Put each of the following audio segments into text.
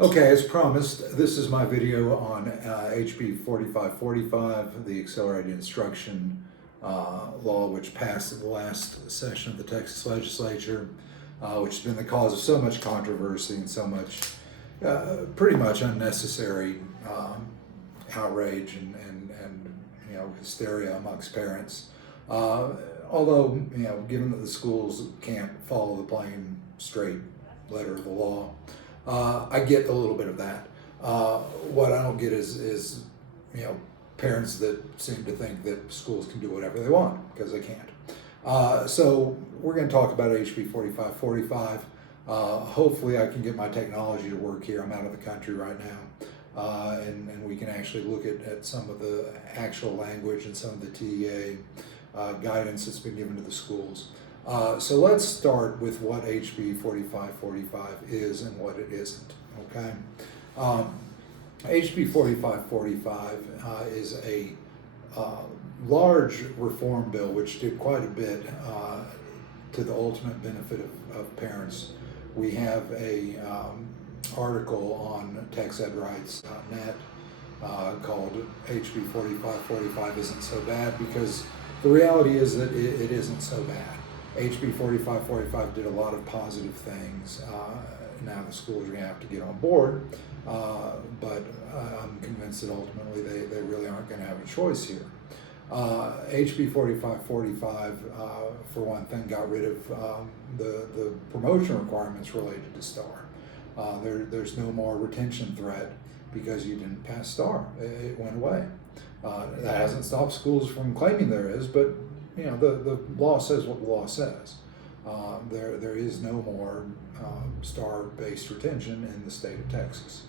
Okay, as promised, this is my video on HB 4545, the Accelerated Instruction Law, which passed at the last session of the Texas Legislature, which has been the cause of so much controversy and so much pretty much unnecessary outrage and hysteria amongst parents. Although, given that the schools can't follow the plain, straight letter of the law, I get a little bit of that. What I don't get is parents that seem to think that schools can do whatever they want, because they can't. So we're going to talk about HB 4545. Hopefully I can get my technology to work here. I'm out of the country right now. And we can actually look at some of the actual language and some of the TEA guidance that's been given to the schools. So let's start with what HB 4545 is and what it isn't, okay? HB 4545 is a large reform bill which did quite a bit to the ultimate benefit of parents. We have a article on TexEdRights.net called HB 4545 Isn't So Bad, because the reality is that it isn't so bad. HB 4545 did a lot of positive things. Now the schools are going to have to get on board, but I'm convinced that ultimately they really aren't going to have a choice here. HB 4545, for one thing, got rid of the promotion requirements related to STAR. There's no more retention threat because you didn't pass STAR. It went away. That hasn't stopped schools from claiming there is, but the law says what the law says. There is no more STAR-based retention in the state of Texas.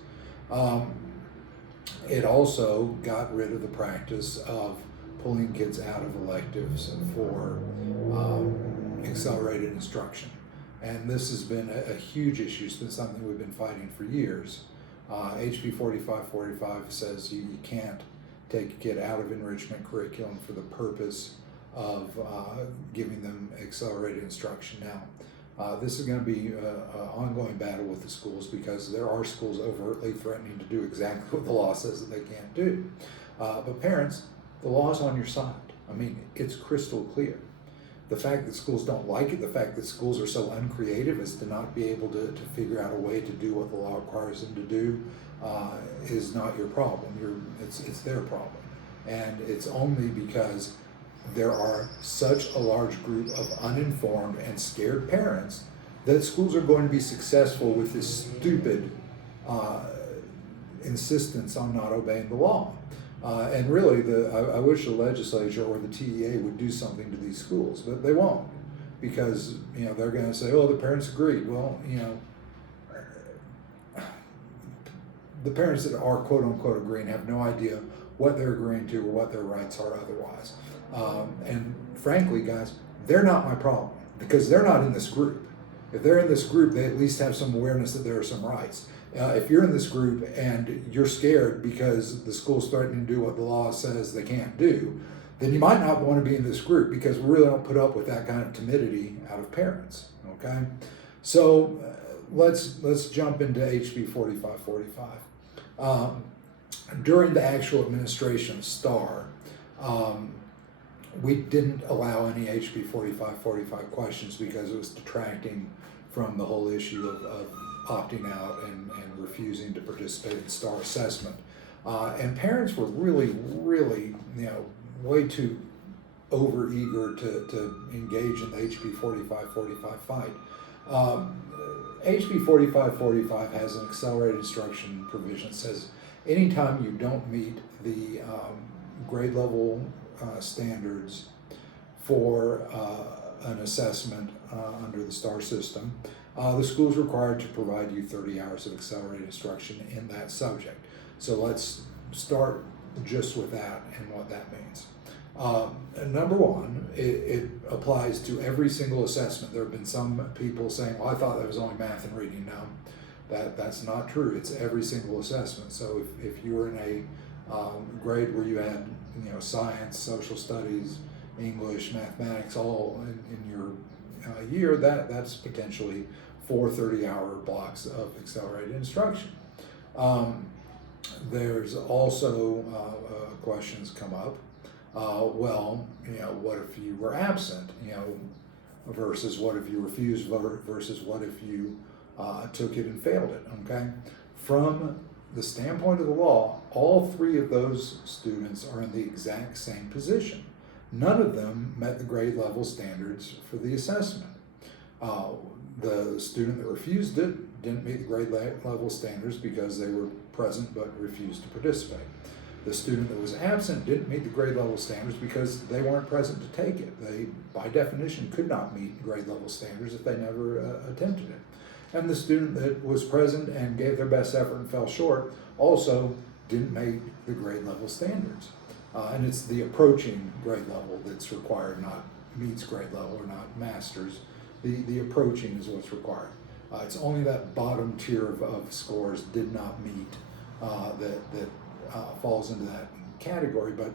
It also got rid of the practice of pulling kids out of electives for accelerated instruction. And this has been a huge issue. It's been something we've been fighting for years. HB 4545 says you can't take a kid out of enrichment curriculum for the purpose of giving them accelerated instruction. Now, this is going to be an ongoing battle with the schools, because there are schools overtly threatening to do exactly what the law says that they can't do. But parents, the law's on your side. I mean, it's crystal clear. The fact that schools don't like it, the fact that schools are so uncreative as to not be able to figure out a way to do what the law requires them to do is not your problem. It's their problem. And it's only because there are such a large group of uninformed and scared parents that schools are going to be successful with this stupid insistence on not obeying the law. And really, I wish the legislature or the TEA would do something to these schools, but they won't, because they're going to say, "Oh, the parents agreed." Well, the parents that are quote unquote agreeing have no idea what they're agreeing to or what their rights are otherwise. And frankly, guys, they're not my problem, because they're not in this group. If they're in this group, they at least have some awareness that there are some rights. If you're in this group and you're scared because the school's threatening to do what the law says they can't do, then you might not want to be in this group, because we really don't put up with that kind of timidity out of parents, okay? So let's jump into HB 4545. During the actual administration of STAR, we didn't allow any HB 4545 questions because it was detracting from the whole issue of opting out and refusing to participate in STAR assessment. And parents were really, way too overeager to engage in the HB 4545 fight. HB 4545 has an accelerated instruction provision that says anytime you don't meet the grade level standards for an assessment under the STAR system, the school is required to provide you 30 hours of accelerated instruction in that subject. So let's start just with that and what that means. Number one, it applies to every single assessment. There have been some people saying, "Well, I thought that was only math and reading." No, that's not true. It's every single assessment. So if you were in a grade where you had science, social studies, English, mathematics all in your year, that's potentially 4 30-hour blocks of accelerated instruction. There's also questions come up. Well, what if you were absent? Versus what if you refused, versus what if you took it and failed it. Okay, from the standpoint of the law, all three of those students are in the exact same position. None of them met the grade level standards for the assessment. The student that refused it didn't meet the grade level standards because they were present but refused to participate. The student that was absent didn't meet the grade level standards because they weren't present to take it. They, by definition, could not meet grade level standards if they never attempted it. And the student that was present and gave their best effort and fell short also didn't make the grade level standards. And it's the approaching grade level that's required, not meets grade level or not masters. The approaching is what's required. It's only that bottom tier of scores did not meet that falls into that category. But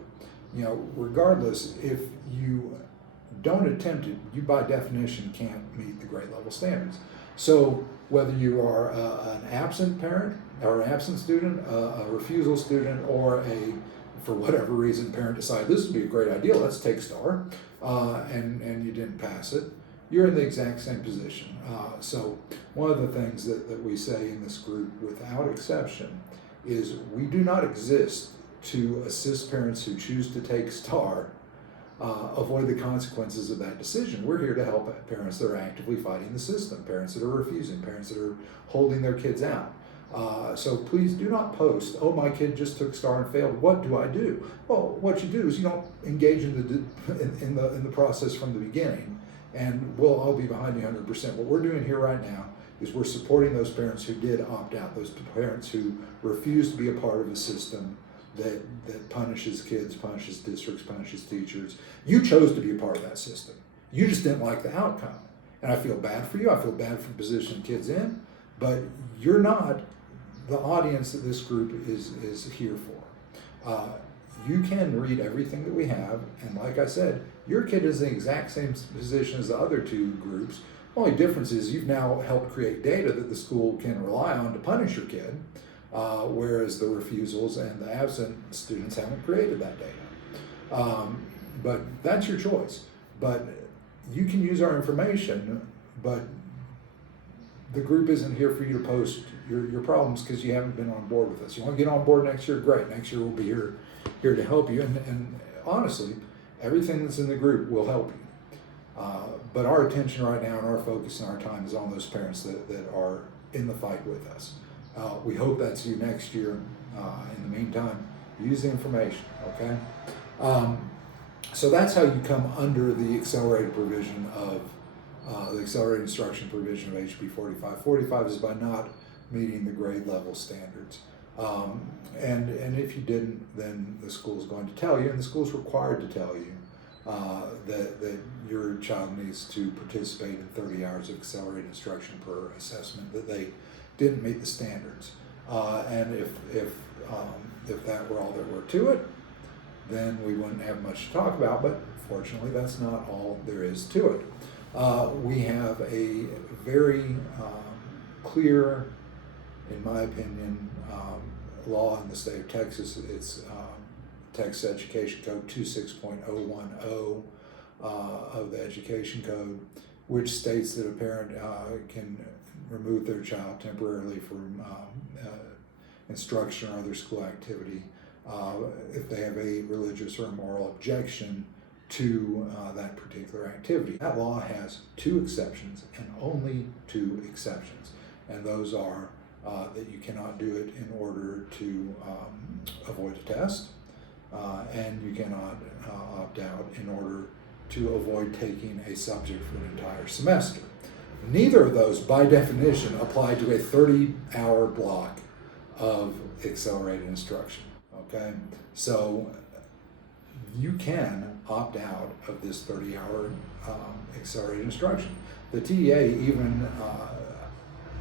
regardless, if you don't attempt it, you by definition can't meet the grade level standards. So whether you are an absent parent or an absent student, a refusal student, or for whatever reason, parent decided this would be a great idea, let's take STAR, and you didn't pass it, you're in the exact same position. So one of the things that we say in this group without exception is we do not exist to assist parents who choose to take STAR avoid the consequences of that decision. We're here to help parents that are actively fighting the system, parents that are refusing, parents that are holding their kids out. So please do not post, oh, my kid just took STAR and failed, what do I do? Well, what you do is you don't engage in the process from the beginning, and we'll all be behind you 100%. What we're doing here right now is we're supporting those parents who did opt out, those parents who refuse to be a part of a system that punishes kids, punishes districts, punishes teachers. You chose to be a part of that system. You just didn't like the outcome. And I feel bad for you. I feel bad for positioning kids in, but you're not the audience that this group is here for. You can read everything that we have, and like I said, your kid is in the exact same position as the other two groups. The only difference is you've now helped create data that the school can rely on to punish your kid, whereas the refusals and the absent students haven't created that data. But that's your choice. But you can use our information, but the group isn't here for you to post your problems because you haven't been on board with us. You want to get on board next year, great. Next year we'll be here to help you. And honestly, everything that's in the group will help you. But our attention right now and our focus and our time is on those parents that are in the fight with us. We hope that's you next year. In the meantime, use the information, okay? So that's how you come under the accelerated provision of the accelerated instruction provision of HB 4545 is by not meeting the grade level standards. And if you didn't, then the school is going to tell you, and the school is required to tell you that your child needs to participate in 30 hours of accelerated instruction per assessment, that they didn't meet the standards. And if that were all there were to it, then we wouldn't have much to talk about, but fortunately that's not all there is to it. We have a very clear, in my opinion, law in the state of Texas. It's Texas Education Code 26.010 of the Education Code, which states that a parent can remove their child temporarily from instruction or other school activity if they have a religious or moral objection to that particular activity. That law has two exceptions, and only two exceptions, and those are that you cannot do it in order to avoid a test, and you cannot opt out in order to avoid taking a subject for an entire semester. Neither of those, by definition, apply to a 30-hour block of accelerated instruction, okay? So you can opt out of this 30-hour accelerated instruction. The TEA even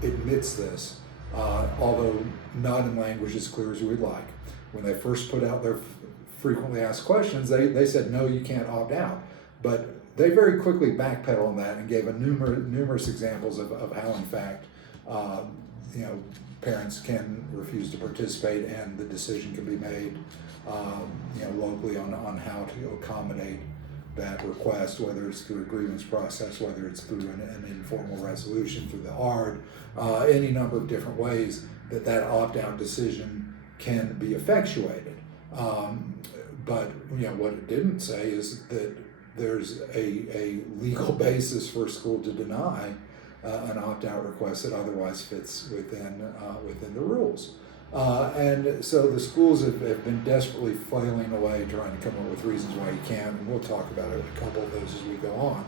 admits this, although not in language as clear as we would like. When they first put out their frequently asked questions, they said, no, you can't opt out. But they very quickly backpedaled on that and gave numerous examples of how, in fact, parents can refuse to participate, and the decision can be made, locally on how to accommodate that request, whether it's through a grievance process, whether it's through an informal resolution through the ARD, any number of different ways that opt-out decision can be effectuated. But what it didn't say is that there's a legal basis for a school to deny an opt-out request that otherwise fits within the rules. And so the schools have been desperately flailing away trying to come up with reasons why you can't, and we'll talk about a couple of those as we go on.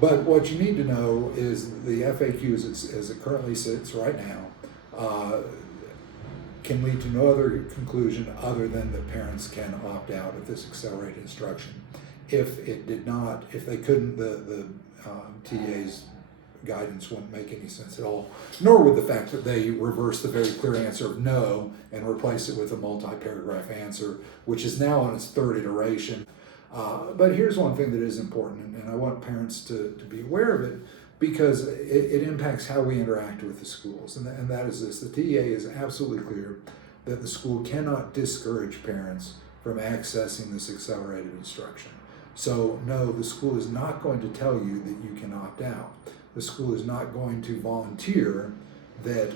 But what you need to know is the FAQ as it currently sits right now can lead to no other conclusion other than that parents can opt out of this accelerated instruction. If they couldn't, the TA's guidance wouldn't make any sense at all, nor would the fact that they reverse the very clear answer of no and replace it with a multi-paragraph answer, which is now on its third iteration. But here's one thing that is important, and I want parents to be aware of it, because it impacts how we interact with the schools, and that is this: the TA is absolutely clear that the school cannot discourage parents from accessing this accelerated instruction. So no, the school is not going to tell you that you can opt out. The school is not going to volunteer that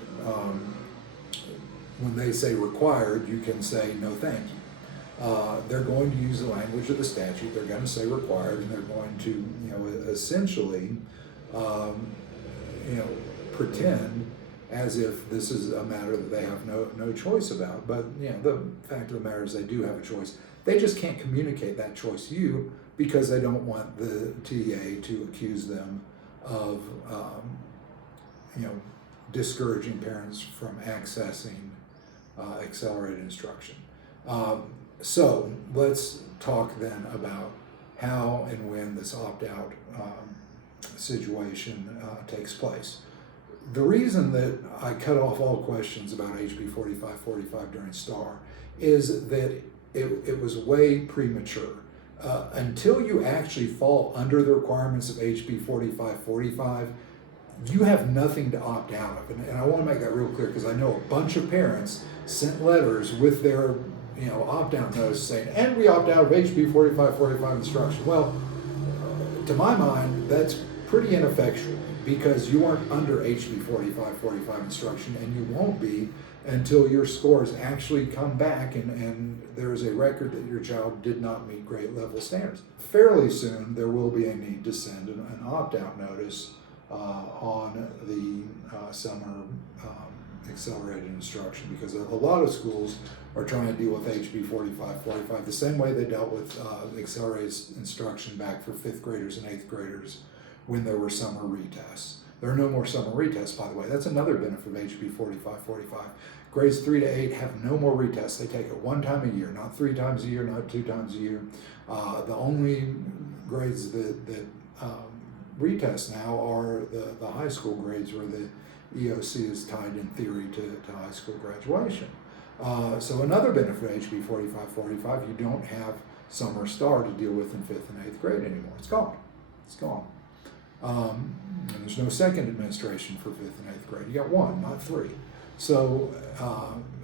when they say required, you can say no thank you. They're going to use the language of the statute. They're going to say required, and they're going to essentially pretend as if this is a matter that they have no choice about. But the fact of the matter is they do have a choice. They just can't communicate that choice to you because they don't want the TA to accuse them of discouraging parents from accessing accelerated instruction. So let's talk then about how and when this opt-out situation takes place. The reason that I cut off all questions about HB 4545 during STAR is that it was way premature. Until you actually fall under the requirements of HB 4545, you have nothing to opt out of. And I want to make that real clear, because I know a bunch of parents sent letters with their opt-out notice saying, and we opt out of HB 4545 instruction. Well, to my mind, that's pretty ineffectual, because you aren't under HB 4545 instruction, and you won't be until your scores actually come back and there is a record that your child did not meet grade level standards. Fairly soon, there will be a need to send an opt-out notice on the summer accelerated instruction, because a lot of schools are trying to deal with HB 4545 the same way they dealt with accelerated instruction back for 5th graders and 8th graders when there were summer retests. There are no more summer retests, by the way. That's another benefit of HB 4545. Grades 3 to 8 have no more retests. They take it one time a year, not 3 times a year, not 2 times a year. The only grades that retest now are the high school grades, where the EOC is tied in theory to high school graduation. So another benefit of HB 4545, you don't have summer STAR to deal with in 5th and 8th grade anymore. It's gone. It's gone. And there's no second administration for 5th and 8th grade. You got one, not 3. So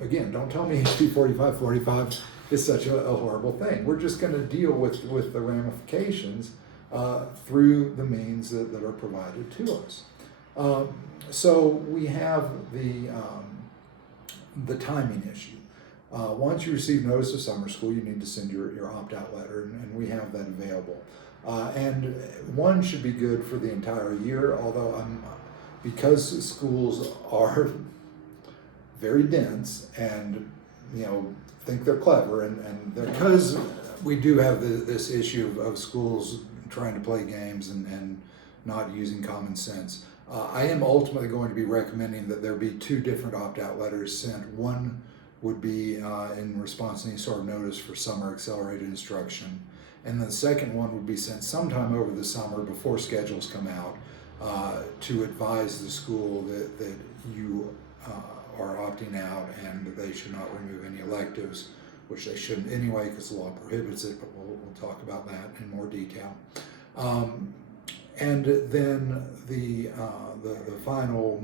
again, don't tell me HB 4545 is such a horrible thing. We're just going to deal with the ramifications through the means that are provided to us. So we have the timing issue. Once you receive notice of summer school, you need to send your opt-out letter, and we have that available. And one should be good for the entire year, although because schools are very dense and think they're clever, and because we do have this issue of schools trying to play games and not using common sense, I am ultimately going to be recommending that there be 2 different opt-out letters sent. One would be in response to any sort of notice for summer accelerated instruction, and the second one would be sent sometime over the summer before schedules come out to advise the school that you are opting out and that they should not remove any electives, which they shouldn't anyway because the law prohibits it, but we'll talk about that in more detail. And then the final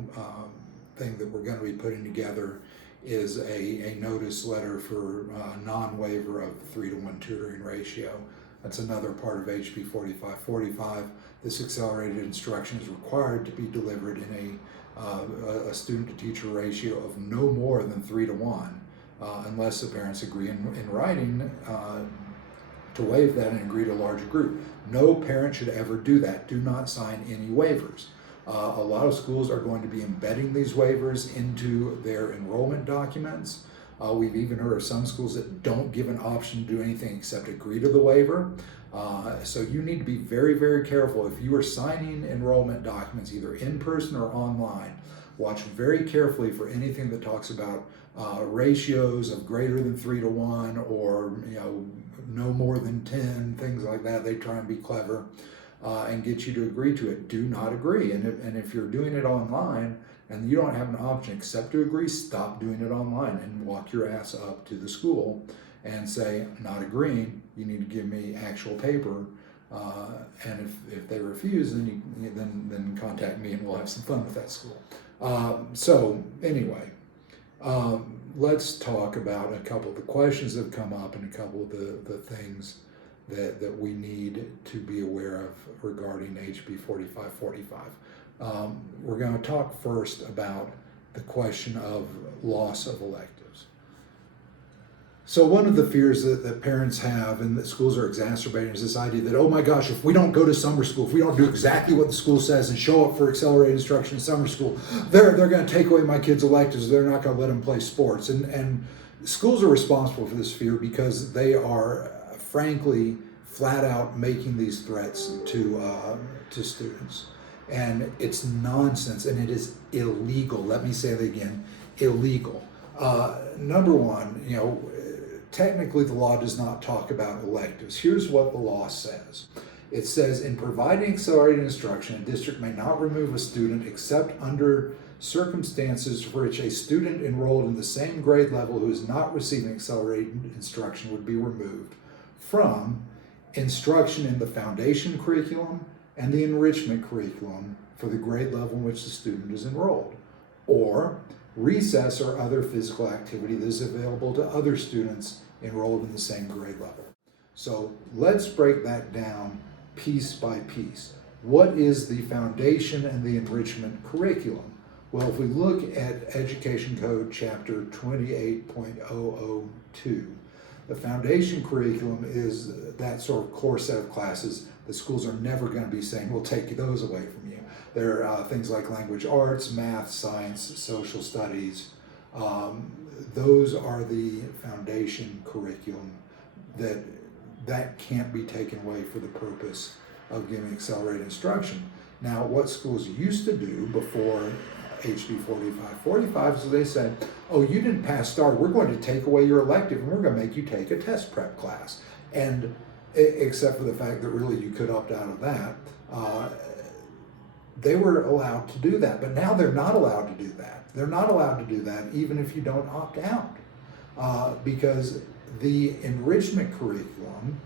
thing that we're going to be putting together is a notice letter for non-waiver of 3-to-1 tutoring ratio. That's another part of HB 4545. This accelerated instruction is required to be delivered in a student-to-teacher ratio of no more than 3-to-1, unless the parents agree in writing to waive that and agree to a larger group. No parent should ever do that. Do not sign any waivers. A lot of schools are going to be embedding these waivers into their enrollment documents. We've even heard of some schools that don't give an option to do anything except agree to the waiver. So you need to be very, very careful. If you are signing enrollment documents, either in person or online, watch very carefully for anything that talks about ratios of greater than 3-to-1 or no more than 10, things like that. They try and be clever and get you to agree to it. Do not agree. And if you're doing it online and you don't have an option except to agree, stop doing it online and walk your ass up to the school and say, not agreeing, you need to give me actual paper. And if they refuse, then contact me and we'll have some fun with that school. So anyway, let's talk about a couple of the questions that have come up and a couple of the things that we need to be aware of regarding HB 4545. We're going to talk first about the question of loss of electives. So one of the fears that parents have and that schools are exacerbating is this idea that, oh my gosh, if we don't go to summer school, if we don't do exactly what the school says and show up for accelerated instruction in summer school, they're going to take away my kids' electives. They're not going to let them play sports. And schools are responsible for this fear because they are, frankly, flat out making these threats to students. And it's nonsense and it is illegal. Let me say that again, illegal. Number one, technically the law does not talk about electives. Here's what the law says. It says, in providing accelerated instruction, a district may not remove a student except under circumstances for which a student enrolled in the same grade level who is not receiving accelerated instruction would be removed from instruction in the foundation curriculum and the enrichment curriculum for the grade level in which the student is enrolled, or recess or other physical activity that is available to other students enrolled in the same grade level. So let's break that down piece by piece. What is the foundation and the enrichment curriculum? Well, if we look at Education Code Chapter 28.002, the foundation curriculum is that sort of core set of classes that schools are never going to be saying, we'll take those away from you. There are things like language arts, math, science, social studies. Those are the foundation curriculum that can't be taken away for the purpose of giving accelerated instruction. Now, what schools used to do before HB 4545 is they said, oh, you didn't pass STAR, we're going to take away your elective and we're going to make you take a test prep class. And except for the fact that really you could opt out of that, they were allowed to do that, but now they're not allowed to do that. They're not allowed to do that even if you don't opt out, because the enrichment curriculum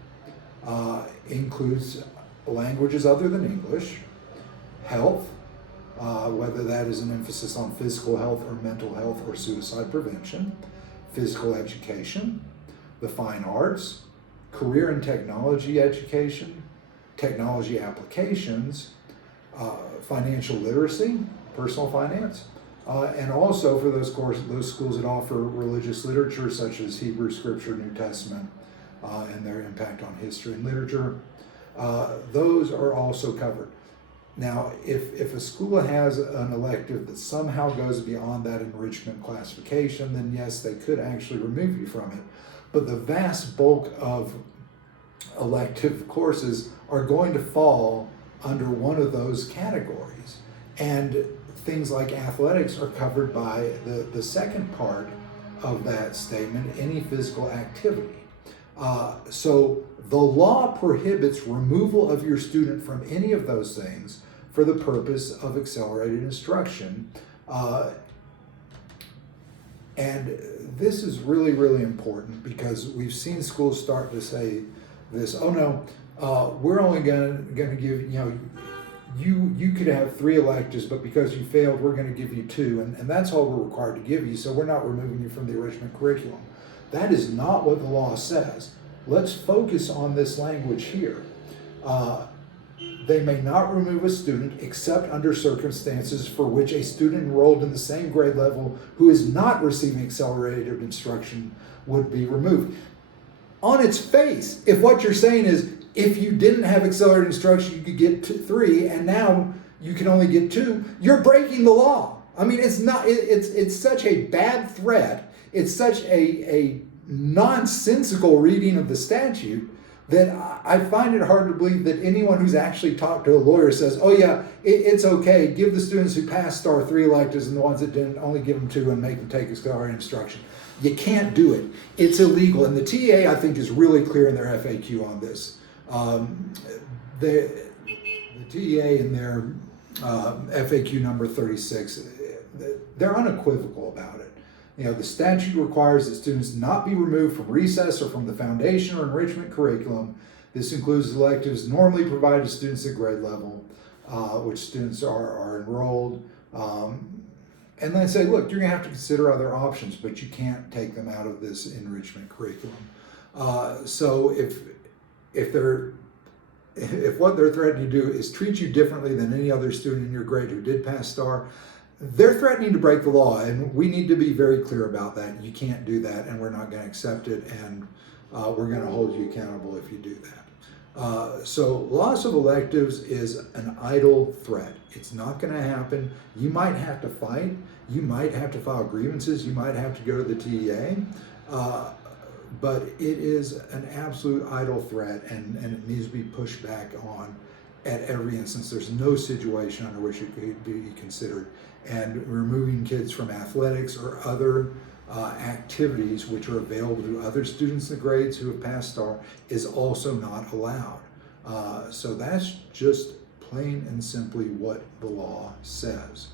includes languages other than English, health, whether that is an emphasis on physical health or mental health or suicide prevention, physical education, the fine arts, career and technology education, technology applications, financial literacy, personal finance, and also for those schools that offer religious literature such as Hebrew Scripture, New Testament, and their impact on history and literature. Those are also covered. Now, if a school has an elective that somehow goes beyond that enrichment classification, then yes, they could actually remove you from it. But the vast bulk of elective courses are going to fall under one of those categories. And things like athletics are covered by the second part of that statement, any physical activity. So the law prohibits removal of your student from any of those things for the purpose of accelerated instruction. And this is really, really important because we've seen schools start to say this, oh no, we're only going to give, you could have 3 electives, but because you failed, we're going to give you 2, and that's all we're required to give you, so we're not removing you from the enrichment curriculum. That is not what the law says. Let's focus on this language here. They may not remove a student except under circumstances for which a student enrolled in the same grade level who is not receiving accelerated instruction would be removed. On its face, if what you're saying is, if you didn't have accelerated instruction, you could get 3, and now you can only get 2, you're breaking the law. I mean, it's such a bad threat. It's such a nonsensical reading of the statute that I find it hard to believe that anyone who's actually talked to a lawyer says, oh yeah, it's okay, give the students who passed STAR 3 electives and the ones that didn't, only give them 2 and make them take accelerated instruction. You can't do it. It's illegal. And the TA, I think, is really clear in their FAQ on this. The TA in their FAQ number 36, they're unequivocal about it. You know, the statute requires that students not be removed from recess or from the foundation or enrichment curriculum. This includes electives normally provided to students at grade level, which students are enrolled. And then say, look, you're gonna have to consider other options, but you can't take them out of this enrichment curriculum. So if what they're threatening to do is treat you differently than any other student in your grade who did pass STAR, they're threatening to break the law, and we need to be very clear about that. You can't do that, and we're not going to accept it, and we're going to hold you accountable if you do that. So loss of electives is an idle threat. It's not going to happen. You might have to fight. You might have to file grievances. You might have to go to the TEA. But it is an absolute idle threat, and it needs to be pushed back on at every instance. There's no situation under which it could be considered. And removing kids from athletics or other activities which are available to other students in the grades who have passed STAR is also not allowed. So that's just plain and simply what the law says.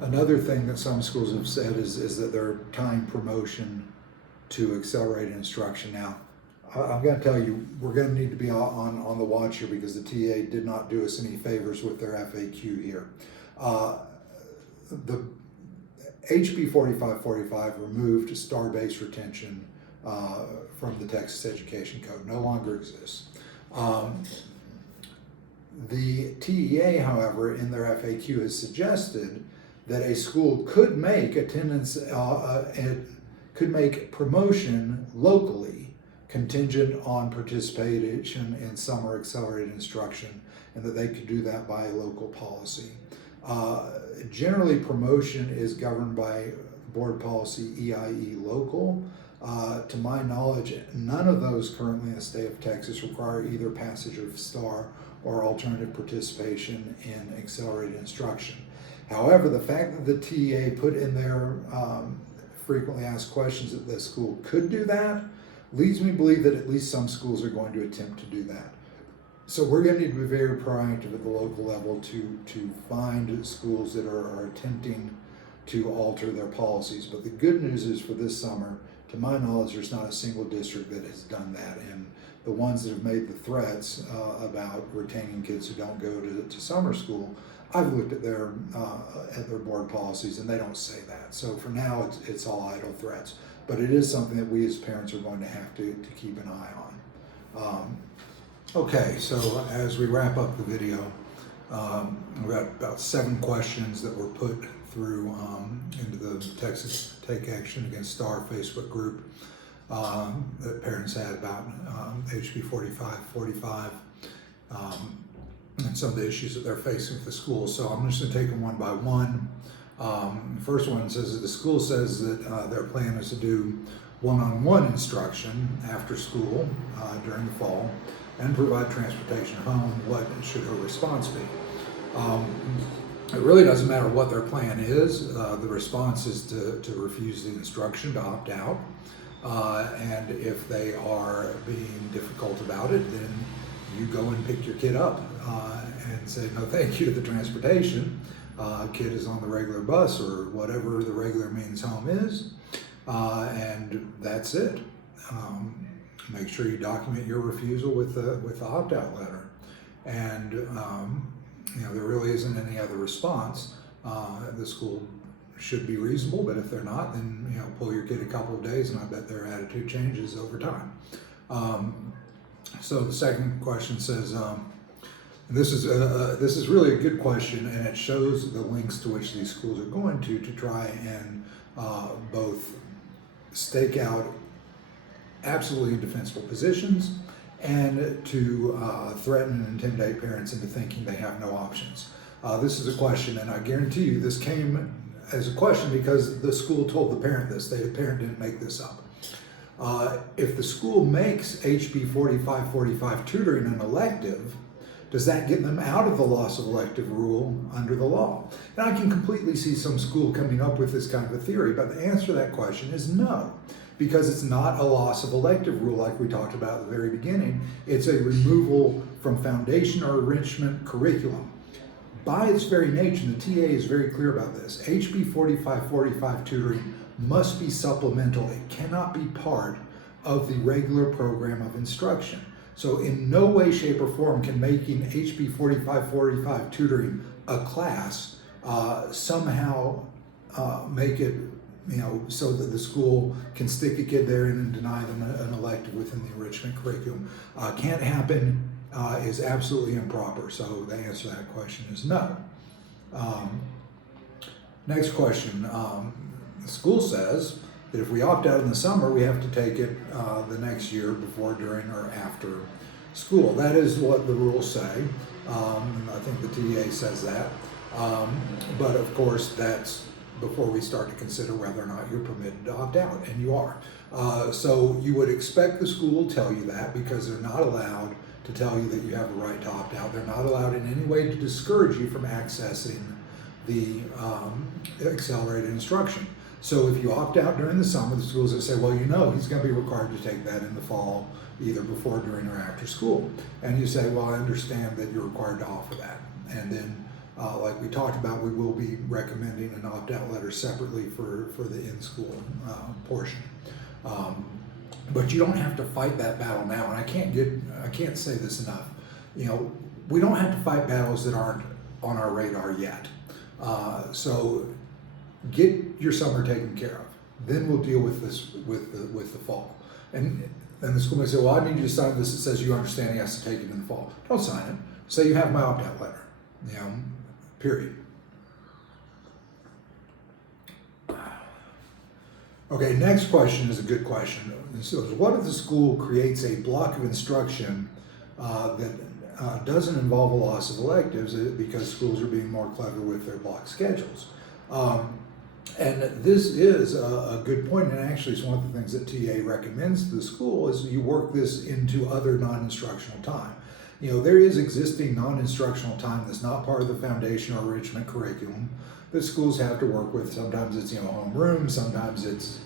Another thing that some schools have said is that they're tying promotion to accelerated instruction. Now, I'm going to tell you, we're going to need to be on the watch here because the TA did not do us any favors with their FAQ here. The HB 4545 removed STAR-based retention from the Texas Education Code. No longer exists. The TEA, however, in their FAQ has suggested that a school could make attendance could make promotion locally contingent on participation in summer accelerated instruction, and that they could do that by a local policy. Generally, promotion is governed by board policy EIE local. To my knowledge, none of those currently in the state of Texas require either passage of STAR or alternative participation in accelerated instruction. However, the fact that the TEA put in their frequently asked questions that the school could do that leads me to believe that at least some schools are going to attempt to do that. So we're going to need to be very proactive at the local level to find schools that are attempting to alter their policies. But the good news is for this summer, to my knowledge, there's not a single district that has done that. And the ones that have made the threats about retaining kids who don't go to summer school, I've looked at their board policies and they don't say that. So for now, it's all idle threats. But it is something that we as parents are going to have to keep an eye on. Okay, so as we wrap up the video, we've got about 7 questions that were put through into the Texas Take Action Against STAR Facebook group that parents had about HB 4545 and some of the issues that they're facing with the school. So I'm just going to take them one by one. The first one says that the school says that their plan is to do one-on-one instruction after school during the fall and provide transportation home. What should her response be? It really doesn't matter what their plan is. The response is to refuse the instruction, to opt out. And if they are being difficult about it, then you go and pick your kid up and say no thank you to the transportation. Kid is on the regular bus or whatever the regular means home is, and that's it. Make sure you document your refusal with the opt-out letter. and there really isn't any other response, the school should be reasonable, but if they're not, then pull your kid a couple of days, and I bet their attitude changes over time. So the second question says, and this is really a good question, and it shows the lengths to which these schools are going to try and both stake out absolutely indefensible positions and to threaten and intimidate parents into thinking they have no options. This is a question, and I guarantee you this came as a question because the school told the parent this. The parent didn't make this up. If the school makes HB 4545 tutoring an elective, does that get them out of the loss of elective rule under the law? And I can completely see some school coming up with this kind of a theory, but the answer to that question is no, because it's not a loss of elective rule like we talked about at the very beginning. It's a removal from foundation or enrichment curriculum. By its very nature, the TA is very clear about this, HB 4545 tutoring must be supplemental. It cannot be part of the regular program of instruction. So in no way, shape, or form can making HB 4545 tutoring a class somehow make it so that the school can stick a kid there and deny them an elective within the enrichment curriculum. Can't happen, is absolutely improper. So the answer to that question is no. Next question. The school says that if we opt out in the summer, we have to take it the next year before, during, or after school. That is what the rules say. I think the TA says that. But of course, that's before we start to consider whether or not you're permitted to opt out, and you are. So you would expect the school to tell you that, because they're not allowed to tell you that you have a right to opt out. They're not allowed in any way to discourage you from accessing the accelerated instruction. So if you opt out during the summer, the schools will say, well, he's going to be required to take that in the fall, either before, during, or after school. And you say, well, I understand that you're required to offer that. And then, like we talked about, we will be recommending an opt-out letter separately for the in-school portion. But you don't have to fight that battle now. And I can't say this enough. We don't have to fight battles that aren't on our radar yet. So get your summer taken care of. Then we'll deal with this with the fall. And the school may say, well, I need you to sign this that says you understand he has to take it in the fall. Don't sign it. Say you have my opt-out letter. Period. Okay, next question is a good question. So what if the school creates a block of instruction that doesn't involve a loss of electives because schools are being more clever with their block schedules? And this is a good point, and actually it's one of the things that TA recommends to the school is you work this into other non-instructional time. There is existing non-instructional time that's not part of the foundation or enrichment curriculum that schools have to work with. Sometimes it's homeroom, sometimes it's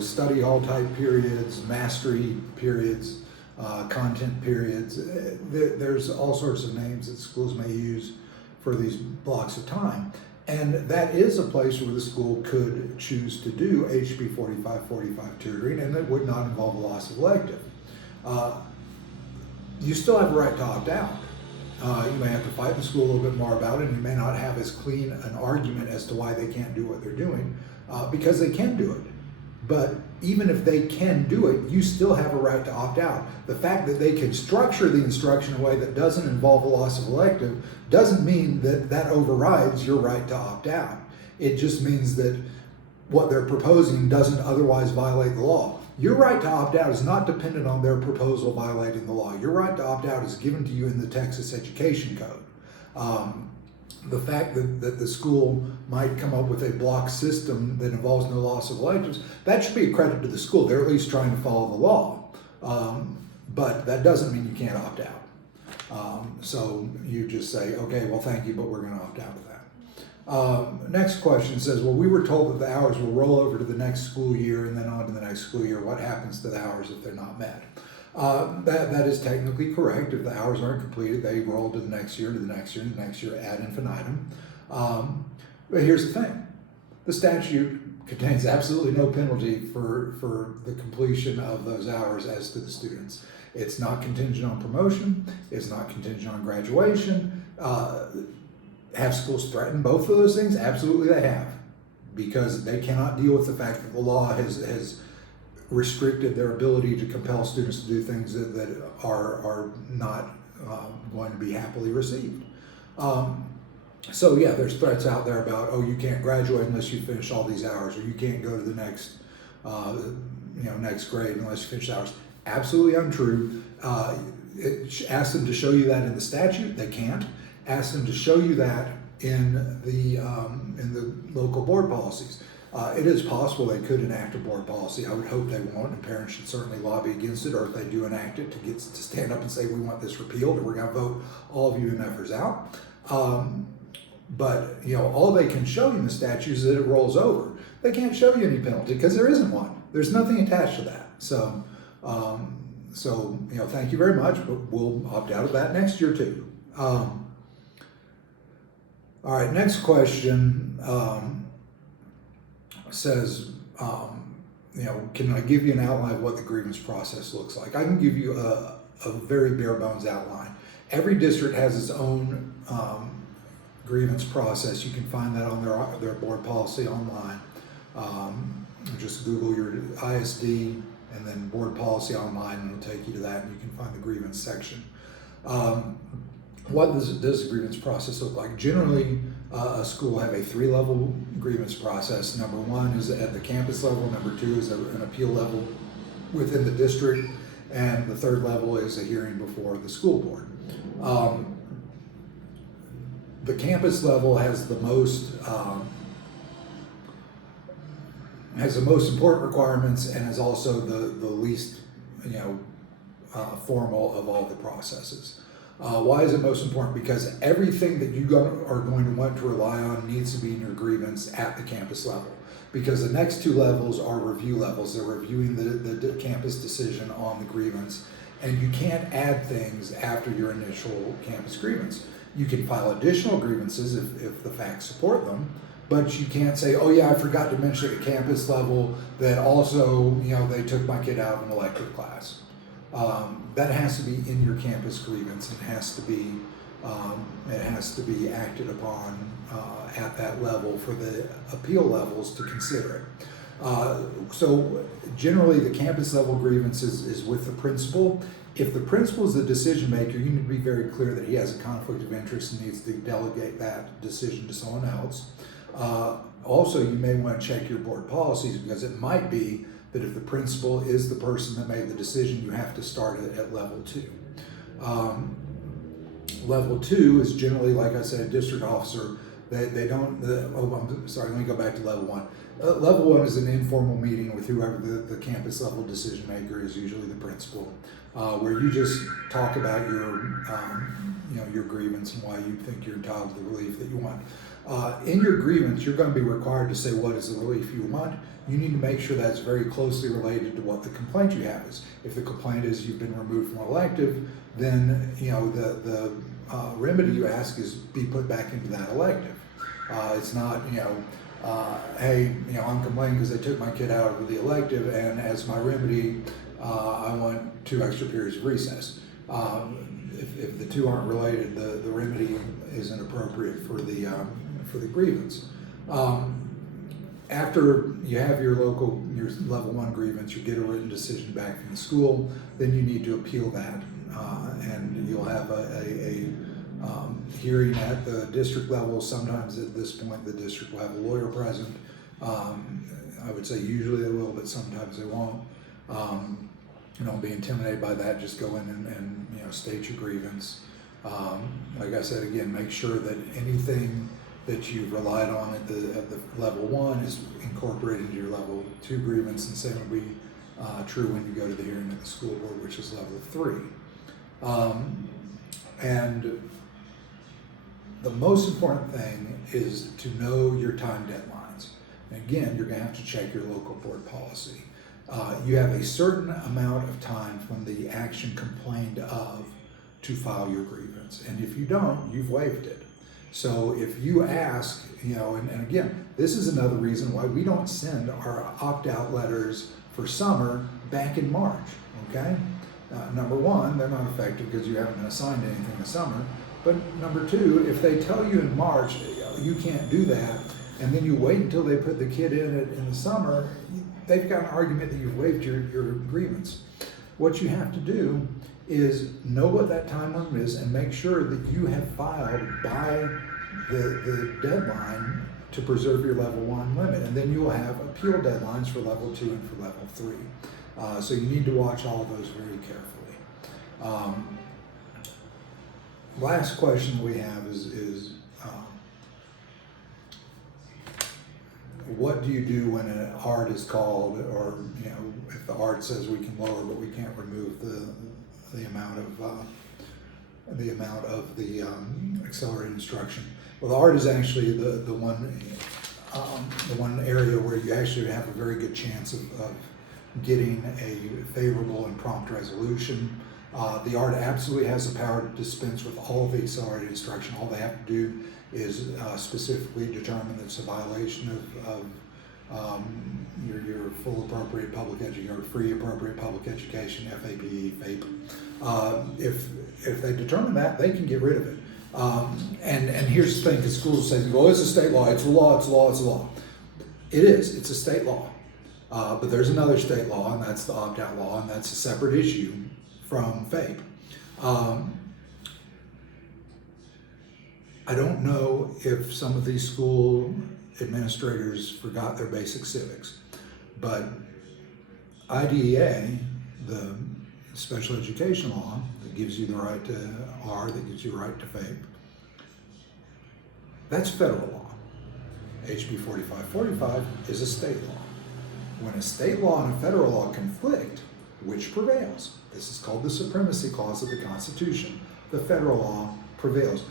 study hall type periods, mastery periods, content periods. There's all sorts of names that schools may use for these blocks of time. And that is a place where the school could choose to do HB 4545 tutoring, and it would not involve a loss of elective. You still have a right to opt out. You may have to fight the school a little bit more about it, and you may not have as clean an argument as to why they can't do what they're doing, because they can do it. But even if they can do it, you still have a right to opt out. The fact that they can structure the instruction in a way that doesn't involve a loss of elective doesn't mean that that overrides your right to opt out. It just means that what they're proposing doesn't otherwise violate the law. Your right to opt out is not dependent on their proposal violating the law. Your right to opt out is given to you in the Texas Education Code. The fact that the school might come up with a block system that involves no loss of electives, that should be a credit to the school. They're at least trying to follow the law. But that doesn't mean you can't opt out. So you just say, okay, well, thank you, but we're going to opt out of that. Next question says, well, we were told that the hours will roll over to the next school year and then on to the next school year. What happens to the hours if they're not met? That is technically correct. If the hours aren't completed, they roll to the next year, to the next year, to the next year ad infinitum. But here's the thing. The statute contains absolutely no penalty for the completion of those hours as to the students. It's not contingent on promotion. It's not contingent on graduation. Have schools threatened both of those things? Absolutely they have, because they cannot deal with the fact that the law has restricted their ability to compel students to do things that are not going to be happily received. So yeah, there's threats out there about, oh, you can't graduate unless you finish all these hours, or you can't go to the next, next grade unless you finish hours. Absolutely untrue. Ask them to show you that in the statute. They can't. Ask them to show you that in the local board policies. It is possible they could enact a board policy. I would hope they won't, and parents should certainly lobby against it, or if they do enact it, to stand up and say, we want this repealed, or we're going to vote all of you MFers out. But all they can show you in the statute is that it rolls over. They can't show you any penalty because there isn't one. There's nothing attached to that. So, thank you very much, but we'll opt out of that next year too. All right, next question says, can I give you an outline of what the grievance process looks like? I can give you a very bare bones outline. Every district has its own grievance process. You can find that on their board policy online. Just Google your ISD and then board policy online, and it'll take you to that, and you can find the grievance section. What does the grievance process look like? Generally, a school will have a 3-level grievance process. Number 1 is at the campus level. Number 2 is an appeal level within the district. And the 3rd level is a hearing before the school board. The campus level has the most important requirements, and is also the least formal of all the processes. Why is it most important? Because everything that you are going to want to rely on needs to be in your grievance at the campus level. Because the next 2 levels are review levels. They're reviewing the campus decision on the grievance, and you can't add things after your initial campus grievance. You can file additional grievances if the facts support them, but you can't say, oh yeah, I forgot to mention at the campus level that also, they took my kid out of an elective class. That has to be in your campus grievance, and it has to be acted upon at that level for the appeal levels to consider it. So generally the campus level grievance is with the principal. If the principal is the decision maker, you need to be very clear that he has a conflict of interest and needs to delegate that decision to someone else. Also, you may want to check your board policies, because it might be that if the principal is the person that made the decision, you have to start it at level 2. Level 2 is generally, like I said, a district officer. Let me go back to level 1. Level 1 is an informal meeting with whoever the campus level decision maker is, usually the principal, where you just talk about your grievance and why you think you're entitled to the relief that you want. In your grievance, you're going to be required to say what is the relief you want. You need to make sure that's very closely related to what the complaint you have is. If the complaint is you've been removed from elective, then the remedy you ask is be put back into that elective. It's not hey, I'm complaining because they took my kid out of the elective, and as my remedy, I want 2 extra periods of recess. If the 2 aren't related, the remedy isn't appropriate for the grievance. After you have your level 1 grievance, you get a written decision back from the school, then you need to appeal that, and you'll have a hearing at the district level. Sometimes at this point the district will have a lawyer present. I would say usually they will, but sometimes they won't. Don't be intimidated by that. Just go in and state your grievance. Like I said, again, make sure that anything that you've relied on at the level 1 is incorporated into your level 2 grievance, and same will be true when you go to the hearing at the school board, which is level 3. And the most important thing is to know your time deadlines. And again, you're going to have to check your local board policy. You have a certain amount of time from the action complained of to file your grievance. And if you don't, you've waived it. So if you ask, and again, this is another reason why we don't send our opt-out letters for summer back in March, okay? Number one, they're not effective because you haven't been assigned anything in the summer. But number two, if they tell you in March, you can't do that, and then you wait until they put the kid in it in the summer, they've got an argument that you've waived your agreements. What you have to do is know what that time limit is and make sure that you have filed by the deadline to preserve your level 1 limit. And then you will have appeal deadlines for level 2 and for level 3. So you need to watch all of those very carefully. Last question we have is what do you do when an ART is called, or if the ART says we can lower but we can't remove the amount of the accelerated instruction? Well, the ART is actually the one area where you actually have a very good chance of getting a favorable and prompt resolution. The ART absolutely has the power to dispense with all of the accelerated instruction. All they have to do is specifically determine that it's a violation of your full appropriate public education, or free appropriate public education, FAPE, FAPE. If they determine that, they can get rid of it. And here's the thing, because schools say, well, it's a state law, it's a law, it's a law, it's a law. It is, it's a state law. But there's another state law, and that's the opt-out law, and that's a separate issue from FAPE. I don't know if some of these school administrators forgot their basic civics, but IDEA, the special education law that gives you the right to R, that gives you the right to FAPE, that's federal law. HB 4545 is a state law. When a state law and a federal law conflict, which prevails? This is called the supremacy clause of the Constitution. The federal law prevails.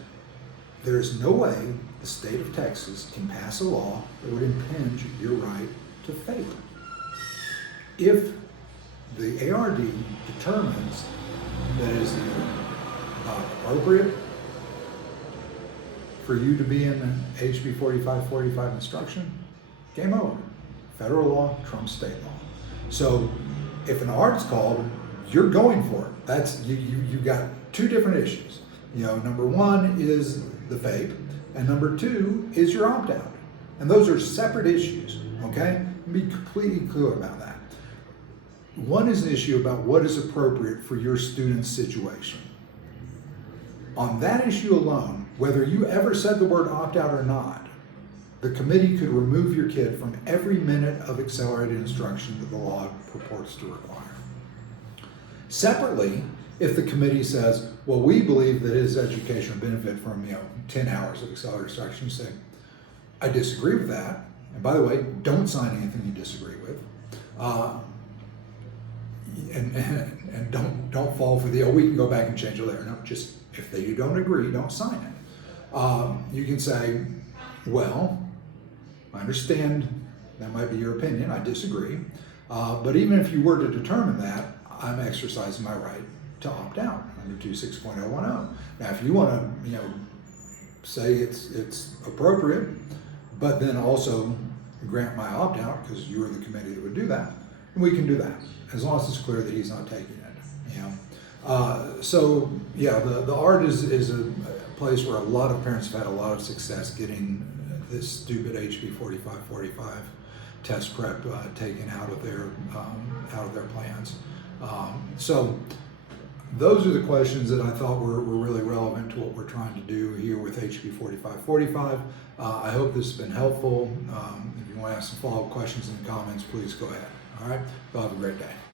There's no way the state of Texas can pass a law that would impinge your right to FAPE. If the ARD determines that it is appropriate for you to be in HB 4545 instruction, game over. Federal law trumps state law. So if an ART's called, you're going for it. That's you got two different issues. Number one is the FAPE, and number two is your opt-out. And those are separate issues, okay? Be completely clear about that. One is an issue about what is appropriate for your student's situation. On that issue alone, whether you ever said the word opt-out or not, the committee could remove your kid from every minute of accelerated instruction that the law purports to require. Separately, if the committee says, well, we believe that his education would benefit from 10 hours of accelerated instruction, you say, I disagree with that. And by the way, don't sign anything you disagree with. And don't fall for the, we can go back and change it later. No, just if you don't agree, don't sign it. You can say, well, I understand that might be your opinion, I disagree. But even if you were to determine that, I'm exercising my right to opt out under 26.010. Now, if you want to, say it's appropriate, but then also grant my opt out because you are the committee that would do that, we can do that as long as it's clear that he's not taking it. So yeah, the ART is a place where a lot of parents have had a lot of success getting this stupid HB 4545 test prep taken out of their plans. So those are the questions that I thought were really relevant to what we're trying to do here with HB 4545. I hope this has been helpful. If you want to ask some follow-up questions in the comments, please go ahead. All right, y'all have a great day.